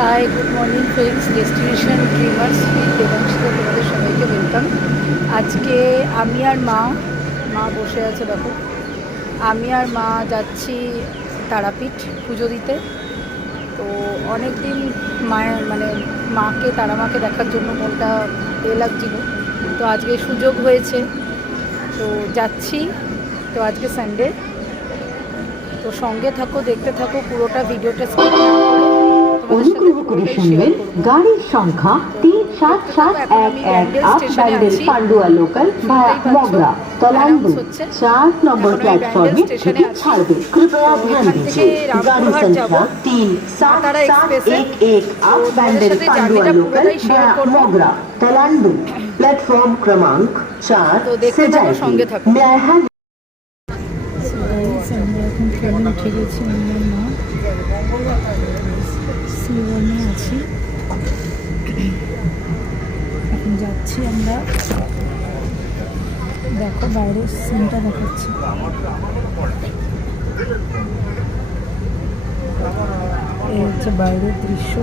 High, good morning friends. Destination dreamers with দেবাংশীতে তোমাদের সবাইকে ওয়েলকাম। আজকে আমি আর মা বসে আছে দেখো। আমি আর মা যাচ্ছি তারাপীঠ পুজো দিতে। তো অনেক দিন মায়ের তারা মাকে দেখার জন্য মনটা লাগছিল। তো আজকে সুযোগ হয়েছে, তো যাচ্ছি। তো আজকে সানডে, তো সঙ্গে থাকো, দেখতে থাকো পুরোটা ভিডিওটা স্কিপ না করে। অনুগ্রহ করে শুনবেন গাড়ির সংখ্যা 37711 up Bandel Pandua local via Magra Talandu 4 number প্ল্যাটফর্মে থেকে ছাড়বে। कृपया ध्यान दीजिए गाड़ी संख्या 37711 up Bandel Pandua local via Magra Talandu platform क्रमांक 4 से जाएगी। मैं এখন ট্রেনে উঠে গেছি। সিওয়ানে আছি, এখন যাচ্ছি আমরা। দেখো বাইরের সিনটা দেখাচ্ছি। এই হচ্ছে বাইরের দৃশ্য।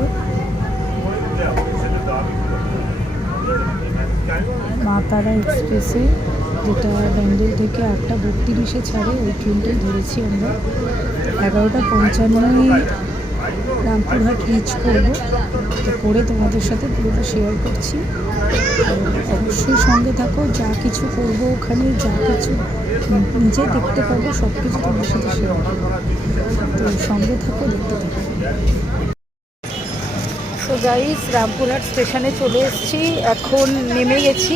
মা তারা এক্সপ্রেসে, যেটা ব্যান্ডেল থেকে 8:32 ছাড়ে, ওই ট্রেনটাই ধরেছি আমরা। 11:55 রামপুরহাট রিচ করবো। তো করে তোমাদের সাথে পুরোটা শেয়ার করছি। অবশ্যই সঙ্গে থাকো, যা কিছু করবো ওখানে, যা কিছু নিজে দেখতে পাবো সব কিছু তোমাদের সাথে শেয়ার করবো। তো সঙ্গে থাকো, দেখতে থাকো। তো গাইস, রামপুরহাট স্টেশনে চলে এসেছি, এখন নেমে গেছি।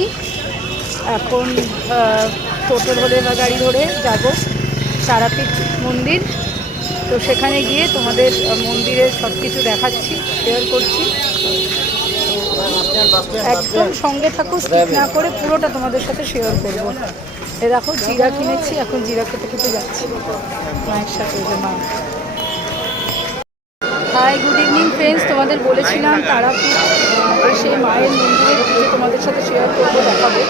এখন টোটো ধরে বা গাড়ি ধরে যাব তারাপীঠ মন্দির। তো সেখানে গিয়ে তোমাদের মন্দিরের সব কিছু দেখাচ্ছি, শেয়ার করছি। একদম সঙ্গে থাকো, স্কিপ না করে পুরোটা তোমাদের সাথে শেয়ার করবো। এ দেখো জিরা কিনেছি, এখন জিরা খেতে খেতে যাচ্ছি মায়ের সাথে। যে মা, হাই, গুড ইভিনিং ফ্রেন্ডস। তোমাদের বলেছিলাম তারাপীঠ এসে মায়ের মন্দিরের পুজো তোমাদের সাথে শেয়ার করবো, দেখাবো।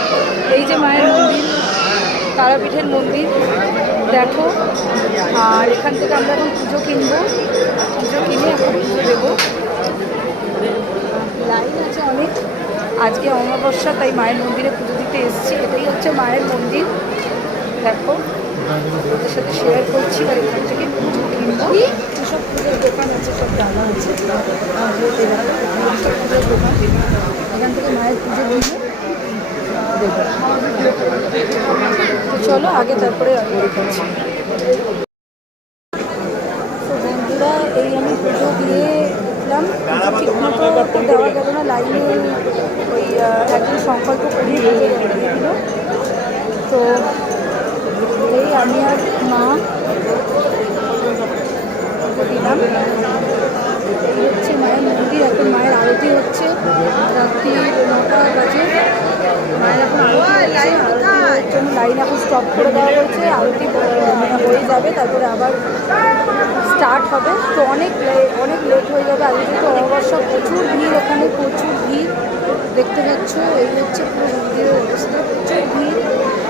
এই যে মায়ের মন্দির, তারাপীঠের মন্দির দেখো। আর এখান থেকে আমরা এখন পুজো কিনবো, পুজো কিনে এখন পুজো দেবো। লাইন আছে অনেক, আজকে অমাবস্যা, তাই মায়ের মন্দিরে পুজো দিতে এসেছি। এটাই হচ্ছে মায়ের মন্দির, দেখো ওদের সাথে শেয়ার করছি। আর এখান থেকে পুজো কিনবো, সব পুজোর দোকান আছে, সব ডালা আছে, সব পুজোর দোকান। এখান থেকে মায়ের পুজো কিনবো, দেবো। তো চলো আগে, তারপরে আগে দেখাচ্ছি। তো বন্ধুরা, এই আমি পুজো দিয়ে উঠলাম। ঠিকমতো তো দেওয়া গেল না, লাইনে ওই একজন সংকল্প করিয়ে পুজো দিয়ে দিল। তো এই আমি আর মা পুজো দিলাম। এই হচ্ছে মায়ের মন্দির। এখন মায়ের আরতি হচ্ছে, রাত্রি 9টা বাজে। মায়ের এখন আরতি হচ্ছে, আরতির জন্য লাইন এখন স্টপ করে দেওয়া হয়েছে। আরতি হয়ে যাবে, তারপরে আবার স্টার্ট হবে। তো অনেক লেট হয়ে যাবে। আজকে যেহেতু অমাবস্যা, প্রচুর ভিড় ওখানে, প্রচুর ভিড় দেখতে পাচ্ছ। এই হচ্ছে পুরো মন্দিরের অবস্থা, প্রচুর ভিড়।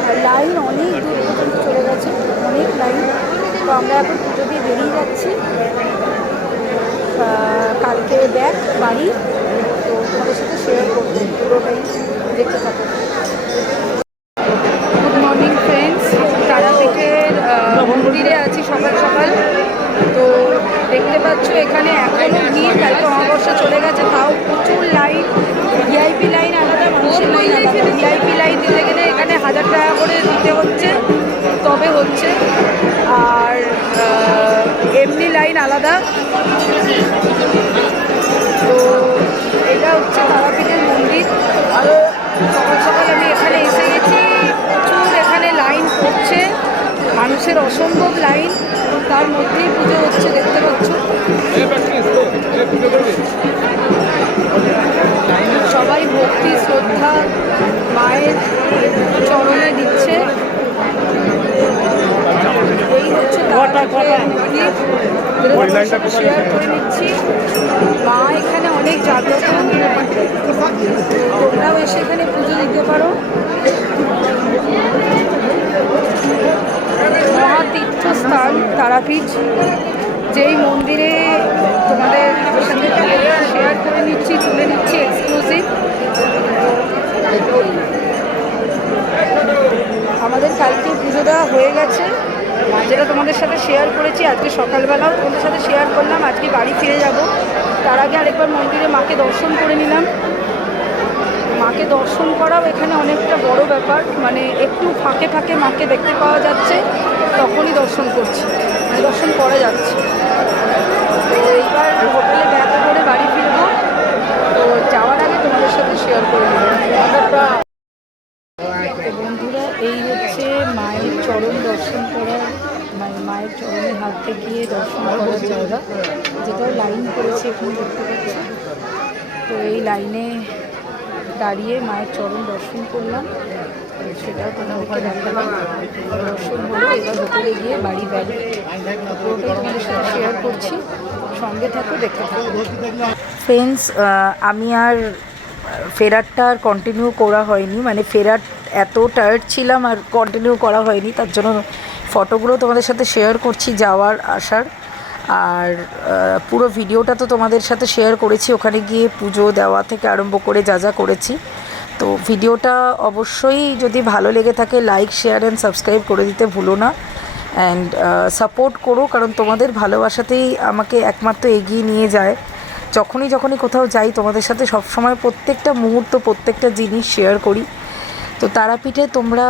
আর লাইন অনেক দূর পর্যন্ত চলে গেছে, অনেক লাইন। তো আমরা এখন পুজো দিয়ে বেরিয়ে যাচ্ছি, কালকে ব্যাক বাড়ি। তো তোমাদের সাথে শেয়ার করবো, পুরোটাই দেখতে থাকো। গুড মর্নিং ফ্রেন্ডস, তারাপীঠের মন্দিরে আছি সকাল সকাল। তো দেখতে পাচ্ছ এখানে এখনও ভিড়, কালকে অমাবস্যা চলে গেছে, তাও প্রচুর লাইন। ভিআইপি লাইন আলাদা, মানুষের লাইন আলাদা। ভিআইপি লাইন দিতে গেলে এখানে 1000 টাকা করে দিতে হচ্ছে, তবে হচ্ছে। আর এমনি লাইন আলাদা। তো এটা হচ্ছে তারাপীঠের মন্দির। আরও সকাল সকাল আমি এখানে এসে গেছি, প্রচুর এখানে লাইন পড়ছে, মানুষের অসম্ভব লাইন। তার মধ্যেই পুজো হচ্ছে, দেখতে পাচ্ছ। সবাই ভক্তি শ্রদ্ধা মায়ের চরণে দিচ্ছে। এই হচ্ছে তারাপীঠের মন্দির, শেয়ার করে নিচ্ছি। মা এখানে অনেক জাগ্রত, তোমরাও এসে এখানে পুজো দিতে পারো। মহাতীর্থস্থান তারাপীঠ, যেই মন্দিরে তোমাদের সাথে নিচ্ছি, তুলে নিচ্ছি এক্সক্লুসিভ। আমাদের কালকে পুজো দেওয়া হয়ে গেছে, যেটা তোমাদের সাথে শেয়ার করেছি। আজকে সকালবেলাও তোমাদের সাথে শেয়ার করলাম। আজকে বাড়ি ফিরে যাব, তার আগে আরেকবার মন্দিরে মাকে দর্শন করে নিলাম। মাকে দর্শন করাও এখানে অনেকটা বড় ব্যাপার, মানে একটু ফাঁকে ফাঁকে মাকে দেখতে পাওয়া যাচ্ছে, তখনই দর্শন করছি, মানে দর্শন করা যাচ্ছে। তো এইবার হোটেলে ব্যাক করে বাড়ি ফিরবো। তো যাওয়ার আগে তোমাদের সাথে শেয়ার করে নেব। বন্ধুরা, এই হচ্ছে মায়ের চরণ দর্শন করার, মানে মায়ের চরণে হাঁটতে গিয়ে দর্শন করার জায়গা, যেটাও লাইন করেছে এখন দেখতে পাচ্ছি। তো এই লাইনে দাঁড়িয়ে মায়ের চরণ দর্শন করলাম, সেটাও তোমাদেরকে দেখালাম। দর্শন হলো, এবার হোটেলে গিয়ে বাড়ি ব্যাগ পুরোটাই তোমাদের সাথে শেয়ার করছি, সঙ্গে থাকো, দেখতে থাকো। ফ্রেন্ডস, আমি আর ফেরারটা আর কন্টিনিউ করা হয়নি, মানে ফেরার এত টায়ার্ড ছিলাম আর কন্টিনিউ করা হয়নি, তার জন্য ফটোগুলো তোমাদের সাথে শেয়ার করছি যাওয়ার আসার। আর পুরো ভিডিওটা তো তোমাদের সাথে শেয়ার করেছি, ওখানে গিয়ে পুজো দেওয়া থেকে আরম্ভ করে যা যা করেছি। তো ভিডিওটা অবশ্যই যদি ভালো লেগে থাকে লাইক, শেয়ার অ্যান্ড সাবস্ক্রাইব করে দিতে ভুলো না। অ্যান্ড সাপোর্ট করো, কারণ তোমাদের ভালোবাসাতেই আমাকে একমাত্র এগিয়ে নিয়ে যায়। যখনই কোথাও যাই তোমাদের সাথে সবসময় প্রত্যেকটা মুহূর্ত, প্রত্যেকটা জিনিস শেয়ার করি। তো তারাপীঠে তোমরা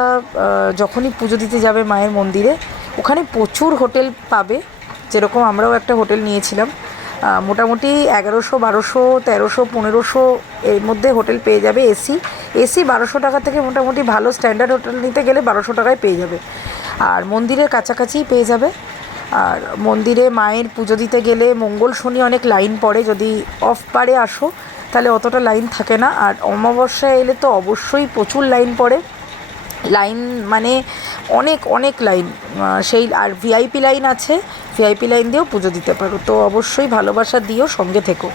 যখনই পুজো দিতে যাবে মায়ের মন্দিরে, ওখানে প্রচুর হোটেল পাবে, যেরকম আমরাও একটা হোটেল নিয়েছিলাম। মোটামুটি 1100, 1200, 1300, 1500 এর মধ্যে হোটেল পেয়ে যাবে। এসি 1200 টাকা থেকে মোটামুটি ভালো স্ট্যান্ডার্ড হোটেল নিতে গেলে 1200 টাকায় পেয়ে যাবে, আর মন্দিরের কাছাকাছিই পেয়ে যাবে। আর মন্দিরে মায়ের পুজো দিতে গেলে মঙ্গল শনি অনেক লাইন পড়ে, যদি অফ পারে আসো তাহলে অতটা লাইন থাকে না, আর অমাবস্যায় এলে তো অবশ্যই প্রচুর লাইন পড়ে। লাইন মানে অনেক লাইন, সেই আর ভিআইপি লাইন আছে, ভিআইপি লাইন দিয়েও পুজো দিতে পারো। তো অবশ্যই ভালোবাসা দিও, সঙ্গে থেকো।